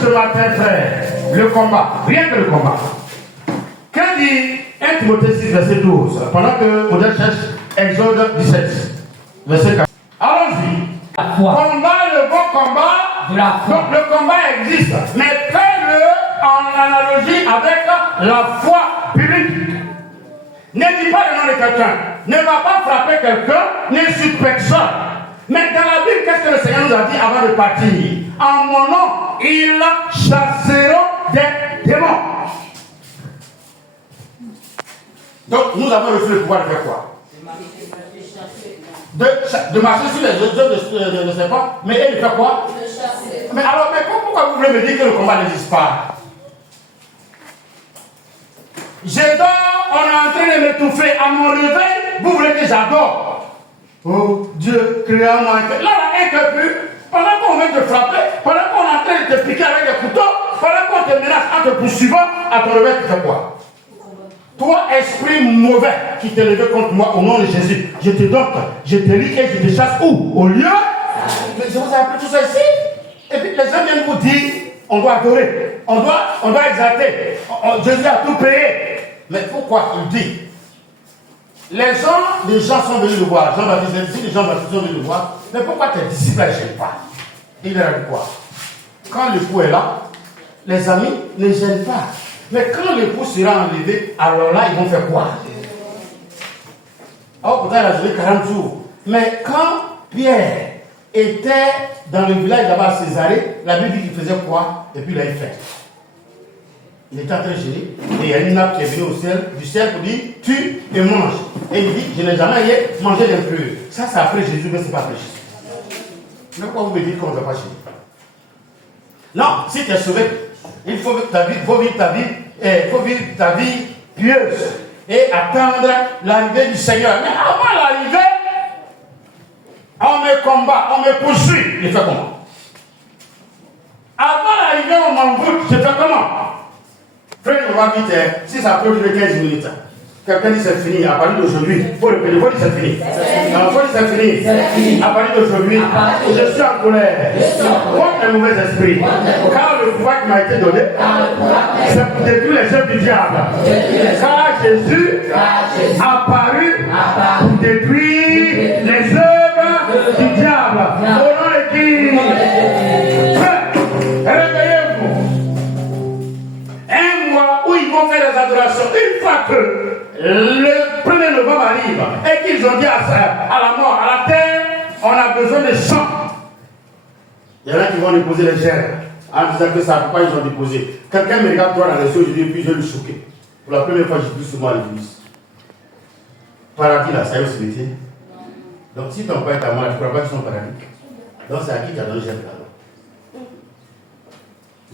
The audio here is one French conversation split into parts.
ce matin, frère, le combat, rien que le combat. Qu'est-ce dit 1 Timothée 6, verset 12, pendant que Modèle cherche Exode 17, verset 4. Allons-y. Combat, le bon combat. De la foi. Donc le combat existe, mais fais-le en analogie avec la foi publique. Ne dis pas le nom de quelqu'un, ne va pas frapper quelqu'un, n'insulte personne. Mais dans la Bible, qu'est-ce que le Seigneur nous a dit avant de partir? En mon nom, ils chasseront des démons. Donc nous avons reçu le pouvoir de faire quoi? De marcher sur les œufs de serpent, mais elle fait quoi? Mais alors, pourquoi vous voulez me dire que le combat n'existe pas? J'adore, on est en train de m'étouffer. À mon réveil, vous voulez que j'adore? Oh Dieu, créa-moi un cœur. Là, un cœur plus. Pendant qu'on vient te frapper, pendant qu'on est en train de te piquer avec des couteaux, pendant qu'on te menace en te poursuivant, à ton réveil, tu fais quoi? Toi, esprit mauvais qui t'est levé contre moi au nom de Jésus, je te donne, je te lis et je te chasse où? Au lieu? Mais je vous ai appris tout ça ici. Et puis les gens viennent vous dire, on doit adorer, on doit exalter, Jésus a tout payé. Mais pourquoi il dit? Les gens sont venus le voir, Jean-Baptiste, les Jean-Baptiste sont venus le voir, mais pourquoi tes disciples ne gênent pas? Il leur a dit quoi? Quand l'époux est là, les amis ne gênent pas. Mais quand l'époux sera enlevé, alors là, ils vont faire quoi? Oh, pourtant, il a joué 40 jours. Mais quand Pierre était dans le village là-bas à Césarée, la Bible dit qu'il faisait quoi? Et puis il a fait. Il était en train de gérer. Et il y a une nappe qui est venue du ciel pour dire, tu et manges. Et il dit, je n'ai jamais mangé d'impur. Ça, c'est après Jésus, mais ce n'est pas après Jésus. Mais pourquoi vous me dites qu'on ne va pas chez lui? Non, si tu es sauvé, il faut vivre ta vie pieuse et attendre l'arrivée du Seigneur. Mais avant l'arrivée, on me combat, on me poursuit. Je fais comment? Avant l'arrivée, on m'envoûte. Je fais comment? Frère, on va vite, si ça peut durer 15 minutes. Quelqu'un dit c'est fini, à partir d'aujourd'hui, il faut le dire c'est fini. Il faut dire c'est fini. À partir d'aujourd'hui, je suis en colère contre les mauvais esprits. Car le pouvoir qui m'a été donné, c'est pour détruire les œuvres du diable. Car Jésus a apparu pour détruire les œuvres du diable. Au nom de qui? Réveillez-vous. Un mois où ils vont faire les adorations, une fois que le 1er novembre arrive et qu'ils ont dit à la mort, à la terre, on a besoin de sang. Il y en a qui vont déposer les germes en disant que ça, pourquoi ils ont déposé. Quelqu'un me regarde droit dans les yeux, je dis, puis je vais le choquer. Pour la première fois, j'ai vu souvent à l'église. Paradis là, ça y est au cimetière. Donc si ton père est à moi, tu ne crois pas qu'ils sont paradis. Donc c'est à qui tu as donné germe là?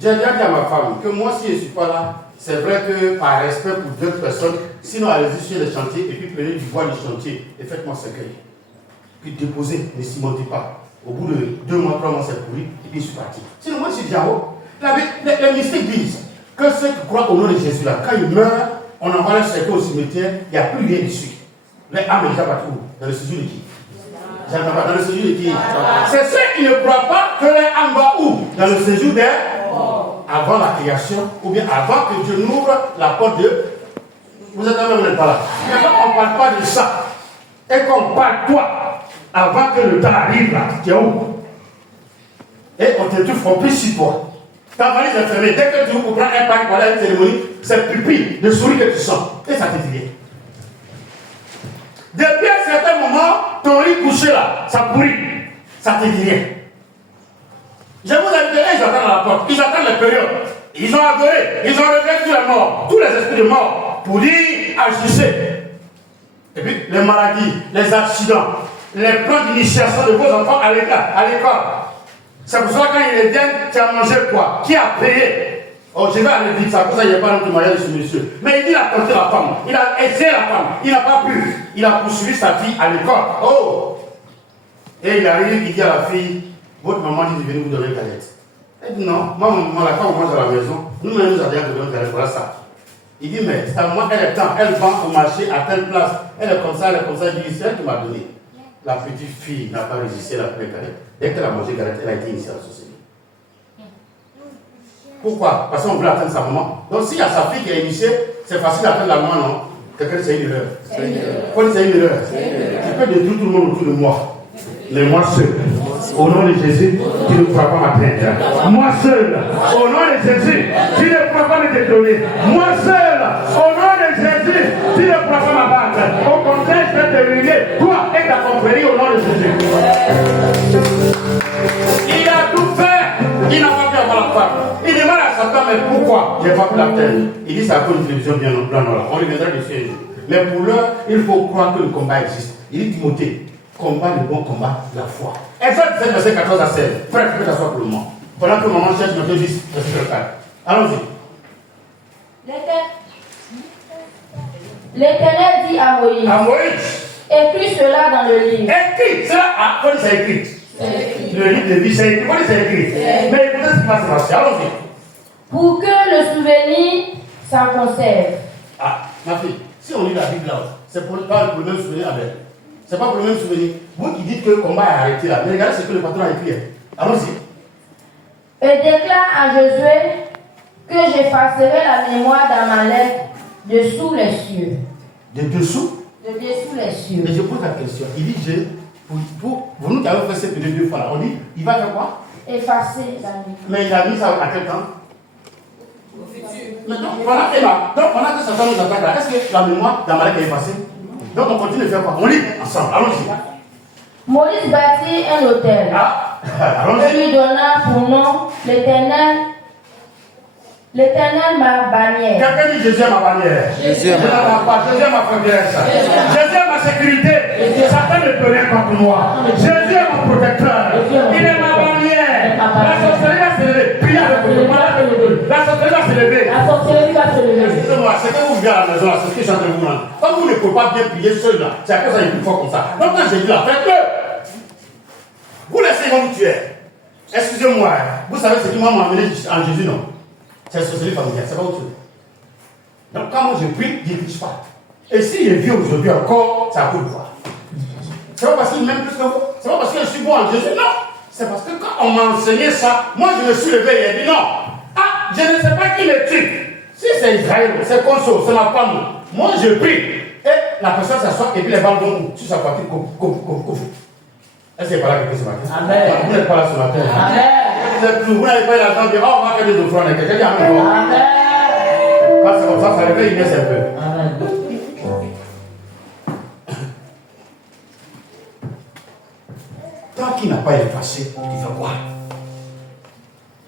J'ai déjà dit à ma femme que moi, si je ne suis pas là, c'est vrai que par respect pour d'autres personnes, sinon allez-y sur les chantiers et puis prenez du bois du chantier et faites-moi cercueil. Puis déposez, ne cimentez pas. Au bout de 2 mois, 3 mois, c'est pourri et puis je suis parti. Sinon, moi, je suis déjà haut. Les mystiques disent que ceux qui croient au nom de Jésus, là, quand ils meurent, on envoie leur cercueil au cimetière, il n'y a plus rien dessus. Les âmes déjà partout. Dans le séjour de qui? J'entends pas. Dans le séjour de qui? C'est ceux qui ne croient pas que les âmes vont où? Dans le séjour des avant la création, ou bien avant que Dieu n'ouvre la porte de... Vous êtes là, vous n'êtes pas là. Mais quand on ne parle pas de ça, et qu'on parle toi, avant que le temps arrive là, tu es où? Et on t'étouffe, on pisse sur toi. Ta valise est fermée. Dès que tu ouvres pour prendre un pack pour aller à une cérémonie, c'est pupille de souris que tu sens. Et ça te dit rien. Depuis un certain moment, ton lit couché là, ça pourrit. Ça te dit rien. Je vous ai dit, ils attendent à la porte, ils attendent les périodes. Ils ont adoré, ils ont réveillé tous les morts, tous les esprits de mort, pour dire agissez. Et puis les maladies, les accidents, les plans d'initiation de vos enfants à l'école. C'est pour ça que quand ils viennent, tu as mangé quoi? Qui a payé? Oh, je vais aller vite, ça, pour ça il n'y a pas de témoignage de ce monsieur. Mais il dit, il a tenté la femme, il a essayé la femme, il n'a pas pu. Il a poursuivi sa fille à l'école. Oh! Et il arrive, il dit à la fille, votre maman dit de venir vous donner une galette. Elle dit non, moi, la femme mange à la maison, nous-mêmes nous avons donné une galette, voilà ça. Il dit, mais c'est à moi, elle vend au marché à telle place, elle est comme ça, il dit, c'est elle qui m'a donné. La petite fille n'a pas résisté à la première galette. Dès qu'elle a mangé galette, elle a été initiée à la société. Pourquoi? Parce qu'on voulait atteindre sa maman. Donc s'il y a sa fille qui est initiée, c'est facile d'atteindre la maman, non? Quelqu'un, c'est une erreur. Pourquoi c'est une erreur? Tu peux détruire tout le monde autour de moi. Mais moi seul, au nom de Jésus, tu ne pourras pas m'atteindre. Moi seul, au nom de Jésus, tu ne pourras pas me détrôner. Moi seul, au nom de Jésus, tu ne pourras pas m'abattre. Au contraire, je vais te ruiner, toi et ta confrérie, au nom de Jésus. Il a tout fait, il n'a pas pu avoir la femme. Il demande à Satan, mais pourquoi je n'ai pas pu l'atteindre? Il dit, c'est à cause d'une télévision bien en plan. On lui viendra dessus. Mais pour l'heure, il faut croire que le combat existe. Il dit, Timothée, combat le bon combat, la foi. Exode 17, verset 14 à 16. Frère, tu peux t'asseoir pour le moment. Pendant que maman cherche Matthieu 10, verset 4. Allons-y. L'Éternel dit à Moïse. Écris cela dans le livre. Écris cela. Ah, quand c'est écrit. Le livre de vie, c'est écrit. Quand c'est écrit. Mais écoutez ce qui va se passer. Allons-y. Pour que le souvenir s'en conserve. Ah, ma fille, si on lit la Bible là, c'est pas pour le même souvenir avec. C'est pas pour le même souvenir. Vous qui dites que le combat est arrêté là, mais regardez ce que le patron a écrit. Allons-y. Et déclare à Josué que j'effacerai la mémoire d'Amalek dessous les cieux. De dessous? De dessous les cieux. Mais je pose la question. Il dit, vous nous avez fait cette deux fois là, on dit, il va faire quoi? Effacer la mémoire. Mais il a mis ça à quel temps? Au futur. Maintenant, voilà, et là, donc pendant que Satan nous attaque là, est-ce que la mémoire d'Amalek est effacée? Donc on continue de faire quoi? On lit ensemble, allons-y. Moïse bâtit un autel. Ah, allons-y. Et lui donna pour nom l'Éternel. L'Éternel ma bannière. Quelqu'un dit Jésus est ma bannière. Jésus est ma forteresse. Jésus est ma sécurité. Satan ne peut rien contre moi. Jésus est mon protecteur. Il est ma bannière. La sorcellerie va se lever. Priez avec moi. La sorcellerie va se lever. La sorcellerie va se lever. Excusez-moi, c'est que vous vivez à la maison, c'est ce que je suis en train de vous demander. Comme vous ne pouvez pas bien prier seul là, c'est à cause d'un plus fort comme ça. Donc quand j'ai dit là, faites-le. Vous laissez, ils vont vous tuer. Excusez-moi, vous savez ce qui m'a amené en Jésus, non? C'est la sorcellerie familiale, c'est pas autre chose. Donc quand moi je prie, je ne prie pas. Et si je vis aujourd'hui encore, c'est à cause de toi. C'est pas parce qu'il m'aime plus que vous. C'est pas parce que je suis bon en Jésus, non. C'est parce que quand on m'a enseigné ça, moi je me suis levé et j'ai dit non. Ah, je ne sais pas qui me tue. Si c'est Israël, c'est Conso, c'est ma femme. Moi je prie. Et la personne s'assoit et puis les balles vont sur sa partie. Est-ce qu'il n'y a pas là quelque chose ce matin? Amen. Vous n'êtes pas là ce matin. Amen. Vous n'avez pas eu l'argent de dire, oh, on va faire des offrandes. Quelqu'un dit Amen. Amen. Quand c'est comme ça réveille, il laisse un peu. Amen. Tant qu'il n'a pas effacé, il fait quoi?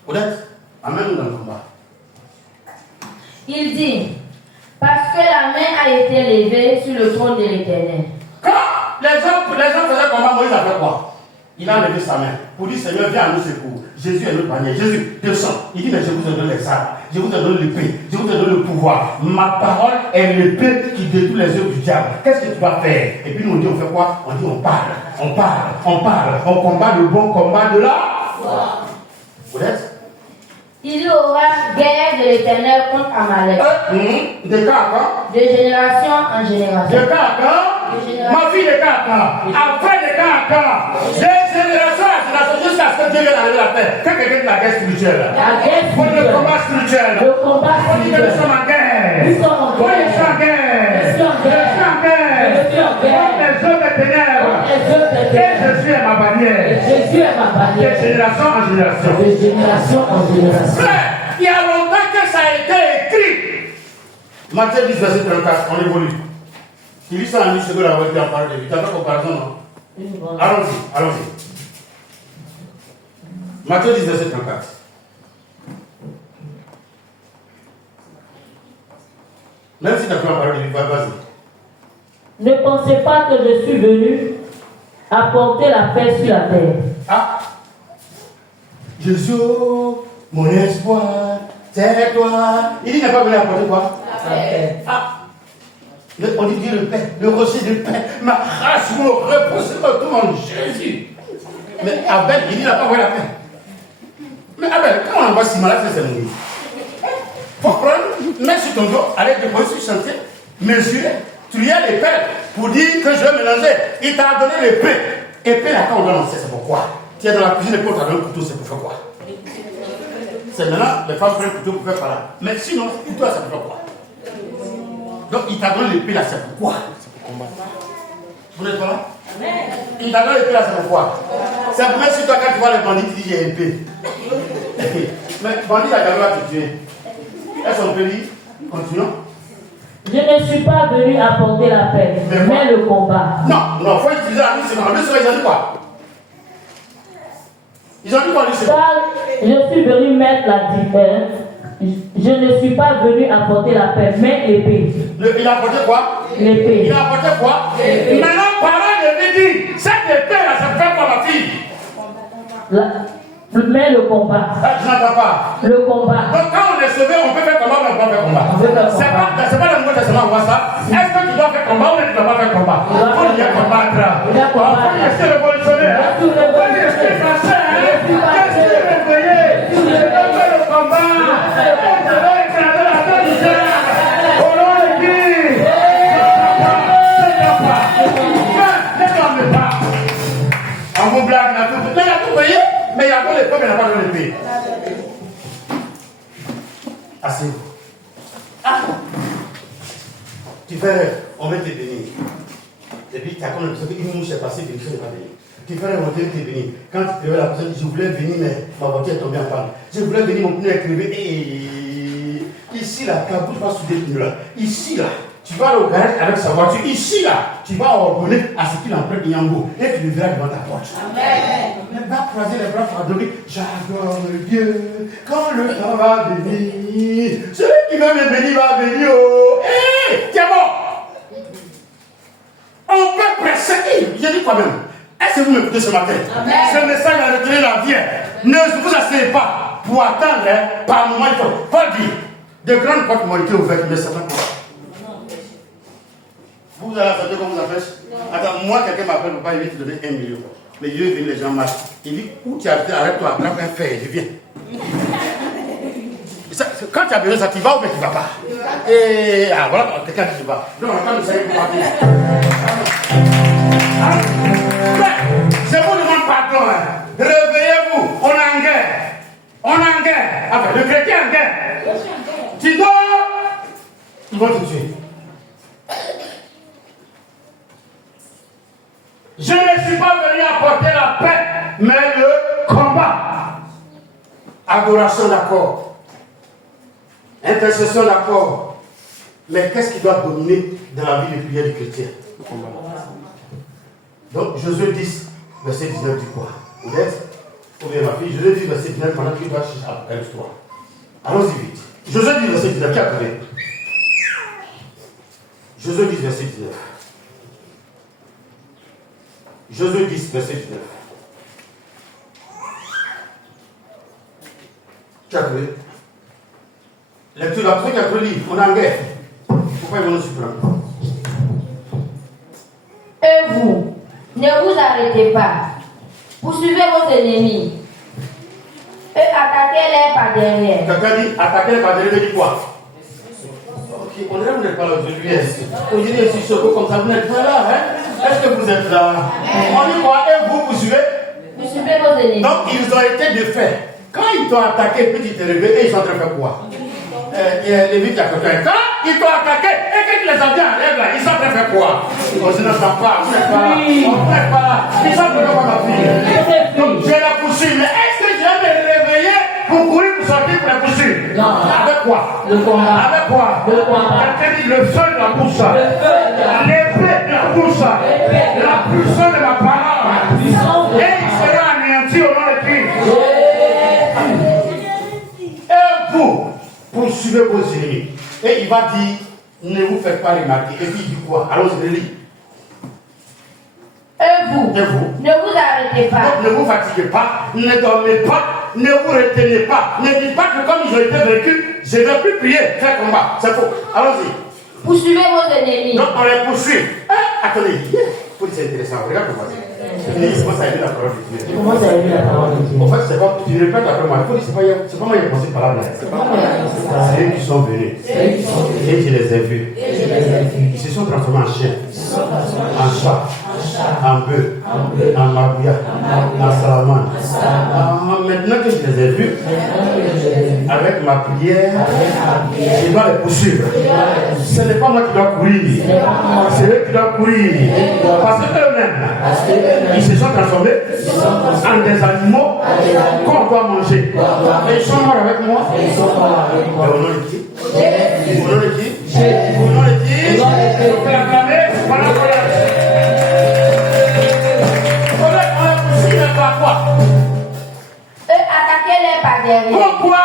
Honnête? Amen dans le combat. Il dit, parce que la main a été levée sur le trône de l'Éternel. Quand les gens faisaient combat, Moïse a fait quoi? Il a levé sa main pour dire, Seigneur, viens à nous secours. Jésus est notre bannière. Jésus, descends. Il dit, mais je vous ai donné les armes. Je vous ai donné l'épée. Je vous ai donné le pouvoir. Ma parole est l'épée qui détruit les œuvres du diable. Qu'est-ce que tu vas faire? Et puis nous, on dit, on fait quoi? On dit, on parle. On combat le bon combat de la foi. Vous êtes? Il y aura guerre de l'Éternel contre Amalek. De quand à quand? De génération en génération. De quand à quand? Ma fille, de quand à quand? Après, de quand à quand? De génération à génération jusqu'à ce que Dieu vienne arriver la paix. Quand quelqu'un dit la guerre spirituelle? La guerre spirituelle. Le combat spirituel. Le combat spirituel. Nous sommes en guerre. Nous sommes en guerre. Nous sommes en guerre. Nous sommes en guerre. Comme les hommes de ténèbres. Et Jésus est ma bannière. Jésus est ma bannière. De génération en génération. De génération en génération. Frère, il y a longtemps que ça a été écrit. Matthieu 10, verset 34, on évolue. Il lit ça en 10 secondes avant de parler de lui. Tu as fait comparaison, non? Allons-y. Matthieu 10, verset 34. Même si tu as fait parler de lui, vas-y. Ne pensez pas que je suis venu apporter la paix sur la terre. Ah! Jésus, mon espoir, c'est toi. Il dit, il n'est pas venu apporter quoi? La paix. Ah! On dit Dieu le paix, le rocher de paix, ma race, mon repos, c'est pas tout le monde, Jésus. Mais Abel, il dit, il n'a pas envoyé la paix. Mais Abel, quand on envoie si malade, c'est mourir. Faut prendre, mettre sur ton dos, aller te poser sur le chantier, mesurer, trier les pelles pour dire que je vais mélanger. Il t'a donné l'épée. Épée, là, quand on doit lancer, c'est pourquoi? Tu es dans la cuisine, et puis on t'a donné un couteau, c'est pour faire quoi? c'est maintenant les femmes prennent plutôt pour faire par là. Mais sinon, pour toi, ça peut faire quoi? Donc il t'a donné l'épée là, c'est pourquoi? Vous n'êtes pas là? Il t'a donné l'épée là, c'est pourquoi? C'est pour même si toi, quand tu vois les bandits, tu dis j'ai épée. Mais bandit, la galère va te tuer. Est-ce qu'on peut dire? Continuons. Je ne suis pas venu apporter la paix, mais le combat. Non, il faut utiliser la mise. En plus, ils ont dit quoi? Ils ont dit quoi, lui? Je suis venu mettre la différence. Je ne suis pas venu apporter la paix, mais l'épée. Il a apporté quoi? L'épée. Il a apporté quoi? L'épée. Maintenant, parole de dit, cette épée là, ça fait quoi, ma fille? Mais le combat. Je n'entends pas. Le combat. Donc quand on est sauvé, on peut faire combat, mais on ne peut pas faire combat. C'est pas le Nouveau Testament, on voit ça. Est-ce que tu dois faire combat ou tu ne dois pas faire combat? Il y a combattre. Il y a combattre. Il y a rester révolutionnaire. Il y a rester français. Il y a rester réveillé. Il y a fait le combat. On va écraser la tête du diable. Au nom de qui? Ne pas. On vous blague, il a tout payé. Mais il a pas les peuples, il n'a pas donné les pays. Assez. Ah. Tu fais, on va te bénir. Et puis, tu as comme l'impression qu'une mouche est passée, une mouche n'est pas bénie. Tu fais, on va te bénir. Quand tu te réveilles, la personne dit, je voulais venir, mais ma voiture est tombée en panne. Je voulais venir, mon pneu est crevé. Et ici, là, quand tu vas sous des pneus, là, ici, là, tu vas aller au garage avec sa voiture. Ici, là, tu vas ordonner à ce qu'il emprunte Yango. Et tu le verras devant ta porte. Amen. Mais va croiser les bras pardonner. J'adore Dieu quand le temps va venir. Celui qui va me bénir va venir. Oh. Hé, t'es mort. On peut presser. J'ai dit quoi même? Est-ce que vous m'écoutez ce matin? Amen. Ce message a retiré la vie. Ne vous asseyez pas pour attendre par moment. Il faut pas dire. De grandes portes m'ont été ouvertes, mais ça va pas. Vous allez attendre qu'on vous empêche? Attends, moi, quelqu'un m'appelle, papa, il veut te donner 1 million. Mais Dieu vient, les gens marchent. Il dit, où tu as été, arrête-toi, attrape un fer, je viens. Quand tu as besoin de ça, tu vas ou bien tu ne vas pas? Et voilà, quelqu'un dit tu vas. Donc, on attend de savoir pour partir. Je vous demande pardon. Réveillez-vous, on est en guerre. On est en guerre. Enfin, le chrétien est en guerre. Tu dois. Ils vont te tuer. Je ne suis pas venu apporter la paix, mais le combat. Adoration d'accord. Intercession d'accord. Mais qu'est-ce qui doit dominer dans la vie de prière du chrétien? Le combat. Donc, Josué 10, verset 19 dit quoi? Vous êtes? Ou bien ma fille, Josué 10, verset 19, pendant que tu dois chercher Apocalypse 3. Allons-y vite. Josué 10, verset 19, qui a trouvé? Josué 10, verset 19. Josué 10, verset 19. Tu as trouvé? Lecture, la personne qui a trouvé le livre, on est en guerre. Pourquoi ils vont nous surprendre? Et vous, ne vous arrêtez pas. Poursuivez vos ennemis. Et attaquez-les par derrière. Quelqu'un dit attaquez-les par derrière, dit quoi? Ok, on dirait que vous n'êtes pas là aujourd'hui. Aujourd'hui, je suis choqué comme ça, vous n'êtes pas là, hein? Est-ce que vous êtes là? On dit quoi? Et vous, vous suivez? Vous suivez vos ennemis. Donc, ils ont été défaits. Quand ils t'ont attaqué, puis tu t'es réveillé, et ils sont en train de faire quoi? Les vies qui a fait. Quand ils t'ont attaqué, et que tu les as bien enlèves là, ils sont en train de faire quoi? On ne sent pas, vous n'êtes pas là. On n'est pas là. Ils sont en train de faire ma fille. Donc, je la poursuis. Mais est-ce que je vais me réveiller pour courir pour sortir pour la poursuivre? Non. Avec quoi? Le combat. Avec quoi? Le combat. Quelqu'un dit le feu de la bouche. L'épée de la bouche. La puissance de la parole. Et il sera anéanti au nom de Christ. Et vous, poursuivez vos ennemis. Et il va dire, ne vous faites pas remarquer. Et puis il dit quoi? Allons-y, lis. Et vous, ne vous arrêtez pas. Donc, ne vous fatiguez pas, ne dormez pas, ne vous retenez pas. Ne dites pas que comme ils ont été vaincus, je ne vais plus prier, faire combat. C'est faux. Allons-y. Poursuivez vos ennemis. Donc on les poursuit. Attendez, c'est intéressant. Regarde comment c'est. Comment ça a été la parole de Dieu? Comment ça a été la parole de Dieu? En fait, c'est pas, tu répètes après moi. Il faut dire, c'est pas moi qui ai pensé par là. C'est pas moi. C'est eux qui sont venus. Et je les ai vus. Ils se sont transformés en chiens, en chat, en bœuf, en magouilla, en salamandre. Maintenant que je les ai vus, avec ma prière, je dois les poursuivre. Ce n'est pas moi qui dois courir, c'est eux qui doivent courir. Parce qu'eux-mêmes, ils se sont transformés en des animaux qu'on doit manger. Et ils sont morts avec moi. Et au nom de qui? Au nom de qui? Au nom de qui? On peut l'acclamer. Voilà, voilà. On les poursuit, mais par quoi? Attaquez-les par derrière. Pourquoi?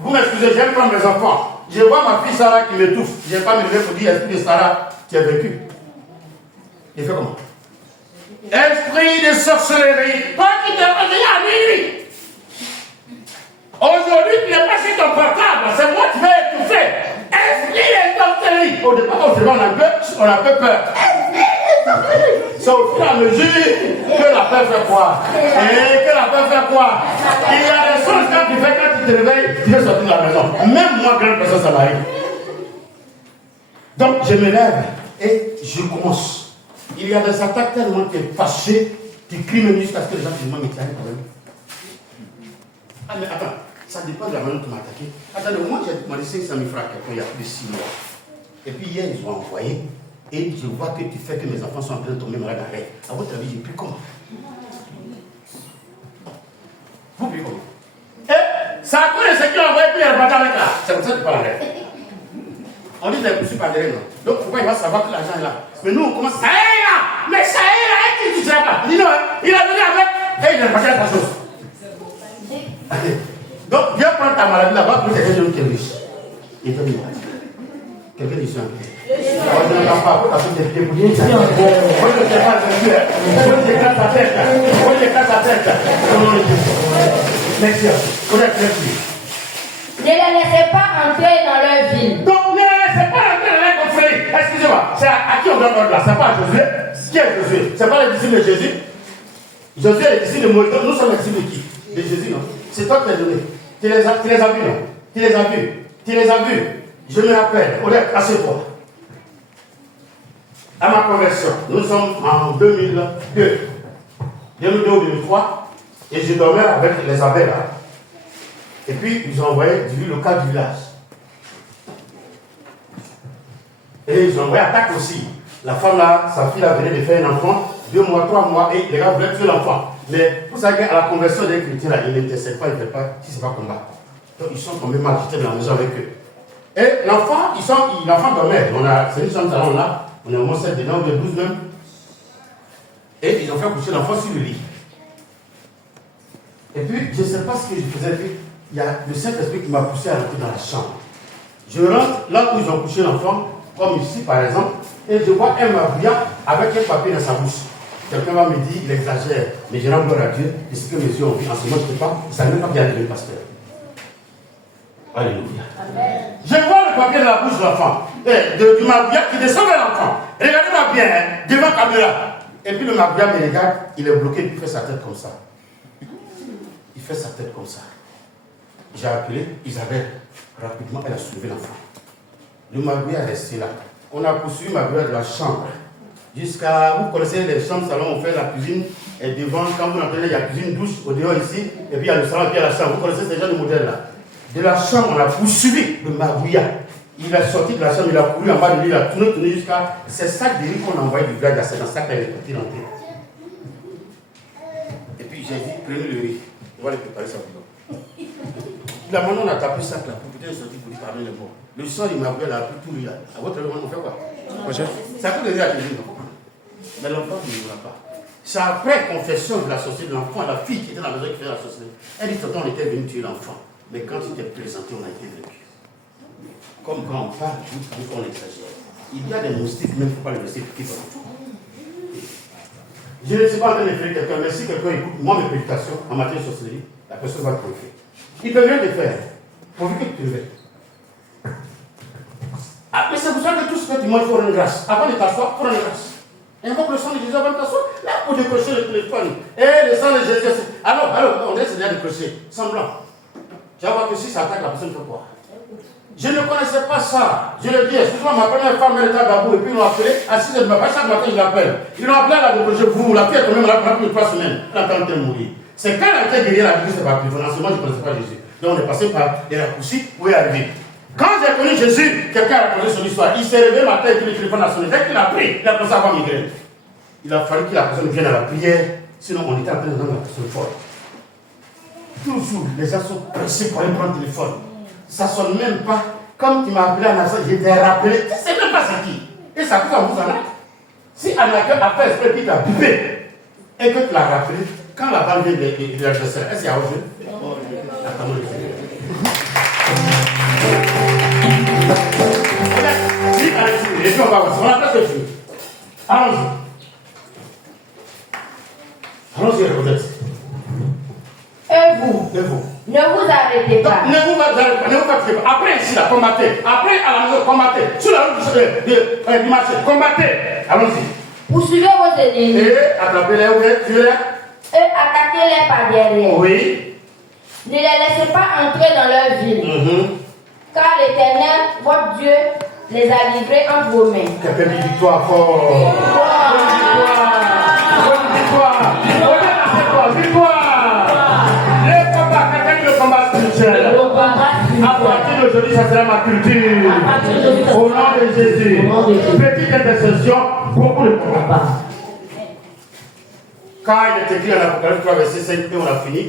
Vous m'excusez, j'aime prendre mes enfants. Je vois ma fille Sarah qui m'étouffe. Je n'ai pas me lever pour dire esprit de Sarah qui est vécu. Il fait comment? Esprit de sorcellerie. Toi qui t'es réveillé à minuit. Aujourd'hui, tu n'es pas sur ton portable. C'est moi qui vais étouffer. Esprit de sorcellerie. Au départ, on a un peu peur. C'est au fur et à mesure que la peur fait quoi? Et que la peur fait quoi? Il y a des choses quand tu te réveilles, tu veux sortir de la maison. Même moi, grande personne, ça m'arrive. Donc, je me lève et je commence. Il y a des attaques tellement que tu es fâché, tu cries même jusqu'à ce que les gens te demandent mais tu as un problème. Ah, mais attends, ça dépend de la manière dont tu m'as attaqué. Attendez, moi, j'ai demandé 500 000 francs à quelqu'un il y a plus de 6 mois. Et puis hier, ils ont envoyé. Et je vois que tu fais que mes enfants sont en train de tomber malades d'arrêt. À votre avis, j'ai pu comment? Vous payez comment? Eh, ça a cause de ce qui ont envoyé, puis il repartent avec là. C'est comme ça que tu parles en rêve. On dit des poursuites par derrière, non? Donc pourquoi il va savoir que l'argent est là? Mais nous, on commence, ça est là! Mais ça est là! Et tu ne sais pas. Il dit non, hein? Il a venu avec, et il est reparti avec la chose. Donc, viens prendre ta maladie là-bas pour quelqu'un qui est riche. Il te dit, quelqu'un ici en plus. On ne t'entend pas parce que tu es débrouillé. On ne t'entend pas parce que tu éclates ta tête. On éclate ta tête. Merci. Ne les laissez pas entrer dans leur ville. Donc, ne les laissez pas entrer dans leur confrérie. Excusez-moi, c'est à qui on donne l'ordre là? C'est pas à Josué. Qui est Josué? C'est pas les disciples de Jésus. Josué est les disciples de Moïse. Nous sommes les disciples de qui? De Jésus, non? C'est toi qui les donné. Tu les as vus, non? Tu les as vus. Je me rappelle. On est assez-toi. À ma conversion, nous sommes en 2002, 2003, et je dormais avec les abbés là. Et puis, ils ont envoyé du local du village. Et ils ont envoyé attaque aussi. La femme là, sa fille là venait de faire un enfant, 2 mois, 3 mois, et les gars voulaient tuer l'enfant. Mais pour ça qu'à la conversion des chrétiens là, ils n'intercèdent pas, ils ne font pas, si ce n'est pas combat. Donc ils sont tombés mal, j'étais dans la maison avec eux. Et l'enfant, l'enfant dormait. C'est une chambre salon là. On est au moins 7 dedans, de 12 même. Et ils ont fait coucher l'enfant sur le lit. Et puis, je ne sais pas ce que je faisais. Puis, il y a le Saint-Esprit qui m'a poussé à rentrer dans la chambre. Je rentre là où ils ont couché l'enfant, comme ici par exemple, et je vois un mabouillant avec un papier dans sa bouche. Quelqu'un va me dire, il exagère, mais je rends gloire à Dieu de ce que mes yeux ont vu. En ce moment, je ne sais pas, il ne savait même pas qu'il allait devenir pasteur. Alléluia. Amen. Je vois le papier dans la bouche de l'enfant, du mabouillant qui descend vers l'enfant. Regardez-moi bien, hein, devant la caméra. Et puis le mabouillant me regarde, il est bloqué, il fait sa tête comme ça. Il fait sa tête comme ça. J'ai appelé Isabelle. Rapidement, elle a soulevé l'enfant. Le mabouillant est resté là. On a poursuivi mabouillant de la chambre. Jusqu'à, vous connaissez les chambres, salon, on fait la cuisine. Et devant, quand vous entendez, il y a la cuisine douche au dehors ici. Et puis il y a le salon, et puis il y a la chambre. Vous connaissez ces gens de modèles là. De la chambre, on a poursuivi le mabouillant. Il est sorti de la chambre, il a couru en bas de lui, il a tourné jusqu'à ces sacs de riz qu'on a envoyé du village, c'est dans ce sac-là, il est parti rentrer. Et puis j'ai dit, prenez le riz, on va le préparer ça pour nous. La maman, on a tapé ce sac-là pour peut-être sortir pour lui parler les mots. Le sang, il m'a brûlé, il a pris tout lui là. À votre avis, on fait quoi? Ça coûte des riz à cuisiner, non? Mais l'enfant ne voulait pas. C'est après confession de la sorcellerie de l'enfant, la fille qui était dans la maison qui faisait la sorcellerie. Elle dit, tonton, on était venu tuer l'enfant. Mais quand il était présenté, on a été vécu. Comme quand on parle, on exagère. Il y a des moustiques, même il ne faut pas les laisser piquer par l'enfant. Je ne suis pas en train de faire quelqu'un, mais si quelqu'un écoute moi mes prédications en matière de sorcellerie, la personne va te profiter. Il peut rien te faire, pourvu que tu te réveilles. Ah, mais c'est pour ça que tout ce que tu manges, il faut rendre grâce. Avant de t'asseoir, il faut rendre grâce. Invoque le sang de Jésus avant de t'asseoir. Là, pour décrocher le téléphone. Et le sang de Jésus. Alors, on laisse déjà décrocher. Semblant. Tu vas voir que si ça attaque, la personne fait quoi? Je ne connaissais pas ça. Je le dis, excuse-moi, ma première femme, elle était à Gabou, et puis ils l'ont appelé à 6h du matin. Chaque matin, je l'appelle. Ils l'ont appelé à la décrocher. Vous, la fille est tombée malade pendant 3 semaines. Elle est en train de mourir. C'est quand on était guéri la Bible, c'est par téléphone. En ce moment, je ne connaissais pas Jésus. Donc on est passé par des raccourcis pour y arriver. Quand j'ai connu Jésus, quelqu'un a raconté son histoire. Il s'est réveillé le matin et puis le téléphone a sonné. Dès qu'il a pris, il a commencé à avoir migraine. Il a fallu que la personne vienne à la prière. Sinon, on était en train de donner la personne folle. Toujours, les gens sont pressés pour aller prendre le téléphone. Ça ne sonne même pas. Comme tu m'as appelé à Nassau, je t'ai rappelé. Tu ne sais même pas c'est qui. Et ça peut vous en a. Si Anakel a fait esprit qui t'a bipé et que tu l'as rappelé, quand la balle vient de l'adversaire, est-ce qu'il y a au jeu? Attends-moi le Seigneur. Et puis on va voir. On a presque fini. Allons-y. Allons-y, Reconnaître. Et vous, ne vous arrêtez pas. Ne vous arrêtez pas. Après ici, là, combattez. Après à la maison, combattez. Sur la route du marché, combattez. Allons-y. Poursuivez vos ennemis. Et attrapez-les, tuez-les. Et attaquez-les par derrière. Oui. Ne les laissez pas entrer dans leur ville. Car l'Éternel, votre Dieu, les a livrés entre vos mains. Quelqu'un dit victoire fort. Victoire. Le combat, quelqu'un dit le combat spirituel. À partir d'aujourd'hui, ça sera ma culture. Au nom de Jésus. Petite intercession, beaucoup de combat. Quand il est écrit en Apocalypse 3, verset 5, et on a fini.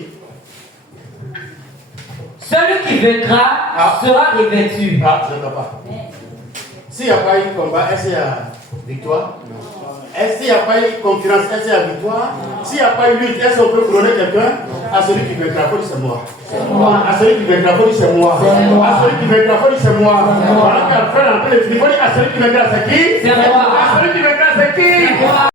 Celui qui vaincra sera revêtu. Ah, je n'entends pas. S'il n'y a pas eu combat, est-ce qu'il y a victoire? Non. Est-ce qu'il n'y a pas eu concurrence? Est-ce qu'il y a victoire? S'il n'y a pas eu lutte, est-ce qu'on peut couronner quelqu'un? À celui qui vaincra, il faut dire c'est moi. À celui qui vaincra, il faut dire c'est moi. À celui qui vaincra, il faut dire c'est moi. Voilà qu'à faire un peu de il faut dire à celui qui vaincra, c'est qui? C'est moi. À celui qui vaincra, c'est qui?